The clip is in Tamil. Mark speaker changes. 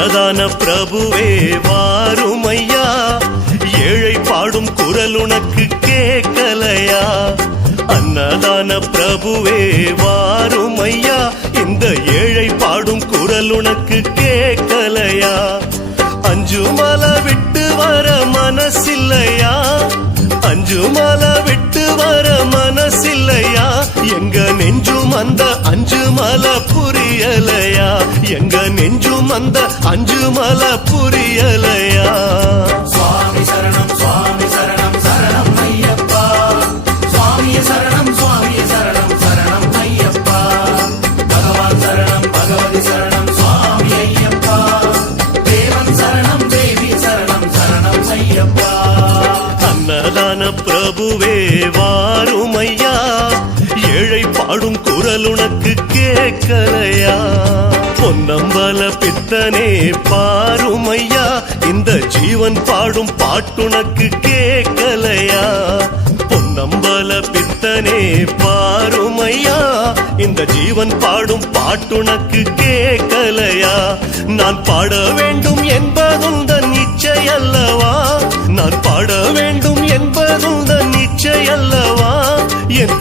Speaker 1: வரதான பிரபுவே வாருமையா? ஏழை பாடும் குரல் உனக்கு கேட்கலையா? அன்னதான பிரபுவே வாருமையா? இந்த ஏழை பாடும் குரல் உனக்கு கேட்கலையா? அஞ்சு மலை விட்டு வர மனசில்லையா? அஞ்சு மலை விட்டு வர மனசில்லையா? எங்க நெஞ்சும் அந்த அஞ்சு மலை புரியலை. எங்க நெஞ்சும் அந்த அஞ்சு மலை புரியலையா?
Speaker 2: சுவாமி சரணம் சுவாமி சரணம் சரணம் ஐயப்பா. சுவாமிய சரணம் சுவாமிய சரணம் சரணம் ஐயப்பா. பகவான் சரணம் பகவதி சரணம் சுவாமி ஐயப்பா. தேவன் சரணம் தேவி சரணம் சரணம் ஐயப்பா.
Speaker 1: அன்னதான பிரபுவே வாருமையா? ஏழை பாடும் குரல் உனக்கு கேட்கலையா? பொன்னம்பல பித்தனே பாருமையா. இந்த ஜீவன் பாடும் பாட்டுனக்கு கேட்கலையா பொன்னம்பல பித்தனே பாருமையா. இந்த ஜீவன் பாடும் பாட்டுனக்கு கேட்கலையா நான் பாட வேண்டும் என்பதும் என்பதுந்தன் நிச்சயல்லவா நான் பாட வேண்டும் என்பதும் தன் என்பதுந்தன் அல்லவா என்